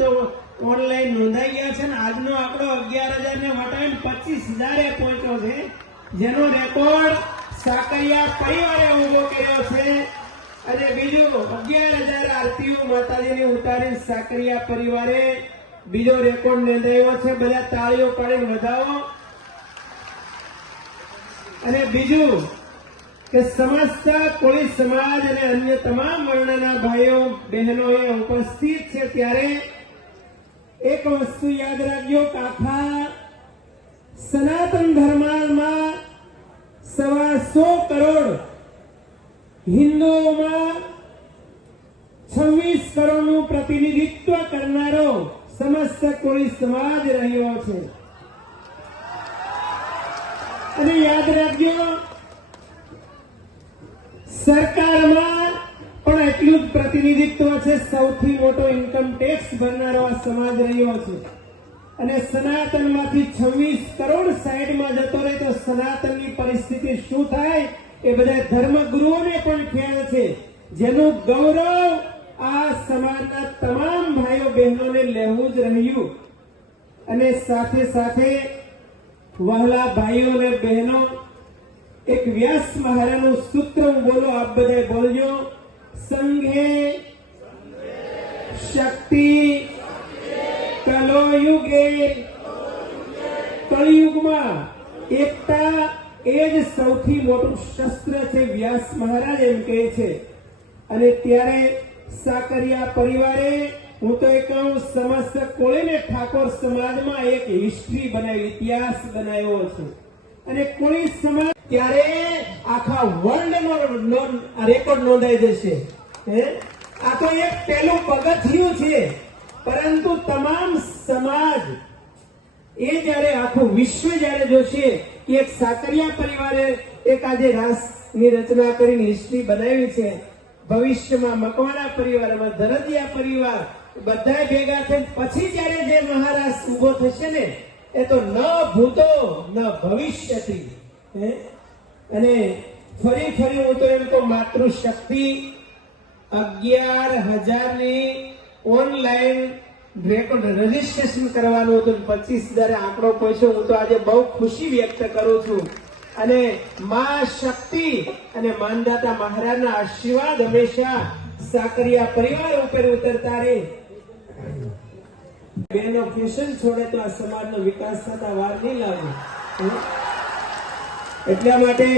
તો ઓનલાઈન નોંધાઈ ગયા છે ને આજનો આંકડો 11,000 ને વટાવીને 25,000 પહોંચ્યો છે, જેનો રેકોર્ડ સાકરિયા પરિવારે ઉભો કર્યો છે। અને બીજું 11,000 આરતીઓ માતાજીની ઉતારી સાકરિયા પરિવારે બીજો રેકોર્ડ નોંધાયો છે। બધા તાળીઓ પાડીને વધાવો। અને બીજું કે સમસ્ત કોળી સમાજ અને અન્ય તમામ વર્ણના ભાઈઓ બહેનોએ ઉપસ્થિત છે, ત્યારે એક વસ્તુ યાદ રાખજો કે આખા સનાતન ધર્મમાં 125 કરોડ હિન્દુઓમાં 26 કરોડનું પ્રતિનિધિત્વ કરનારો સમસ્ત કોળી સમાજ રહ્યો છે। અને યાદ રાખજો સરકારમાં પણ એટલું જ પ્રતિનિધિત્વ છે। સૌથી મોટો ઇન્કમ ટેક્સ ભરનારો આ સમાજ રહ્યો છે। અને સનાતનમાંથી 26 કરોડ સાઈડમાં જતો રહે તો સનાતનની પરિસ્થિતિ શું થાય એ બધા ધર્મગુરુઓને પણ ખ્યાલ છે, જેનું ગૌરવ આ સમાજના તમામ ભાઈઓ બહેનોને લેવું જ રહ્યું। અને સાથે સાથે વહાલા ભાઈઓ અને બહેનો, એક વ્યાસ મહારાજનું સૂત્ર હું બોલું, આપ બધા બોલજો। સંઘે શક્તિ કલોયુગે, કળિયુગમાં એકતા એ જ સૌથી મોટું શસ્ત્ર છે, વ્યાસ મહારાજ એમ કહે છે। અને ત્યારે સાકરિયા પરિવારે, હું તો એ કહું, સમસ્ત કોળી ને ઠાકોર સમાજમાં એક હિસ્ટ્રી બનાવી, ઇતિહાસ બનાવ્યો છે। અને કોળી સમાજ ત્યારે આખા વર્લ્ડનો રેકોર્ડ નોંધાઈ જશે। આ તો એક પહેલું પગથિયું છે, પરંતુ તમામ સમાજ એ જ્યારે આખું વિશ્વ જ્યારે જોશે કે એક સાકરિયા પરિવારે એક આજે રાષ્ટ્રની રચના કરીને હિસ્ટ્રી બનાવી છે, ભવિષ્યમાં મકવાણા પરિવારમાં ધરજીયા પરિવાર બધા ભેગા થઈને પછી જ્યારે જે મહારાષ્ટ્ર ઉભો થશે ને, એ તો ન ભૂતો ન ભવિષ્યથી। અને ફરી હું તો એમ કહું, માતૃશક્તિ 11,000 ની ઓનલાઈન રેકોર્ડ રજીસ્ટ્રેશન કરવાનું હતું, 25,000 આંકડો પહોંચ્યો। હું તો આજે બહુ ખુશી વ્યક્ત કરું છું। અને મા શક્તિ અને માનદાતા મહારાજના આશીર્વાદ હંમેશા સાકરિયા પરિવાર ઉપર ઉતરતા રહે। બેનો ફેશન છોડે તો આ સમાજનો વિકાસ થતા વાર નહીં લાગે। એટલા માટે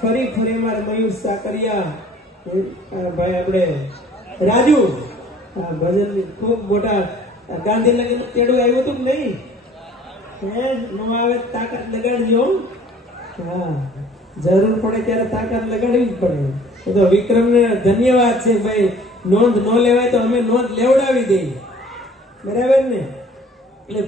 ફરી મારા મયુર સાકરિયા ભાઈ, આપણે રાજુ ભજન ખૂબ મોટા ગાંધીનગર તેડું આવ્યું હતું કે નહીં? આવે તાકાત લગાડજો। હા, જરૂર પડે ત્યારે તાકાત લગાડવી જ પડે। તો વિક્રમને ધન્યવાદ છે ભાઈ, નોંધ ન લેવાય તો અમે નોંધ લેવડાવી દઈએ, બરાબર ને? એટલે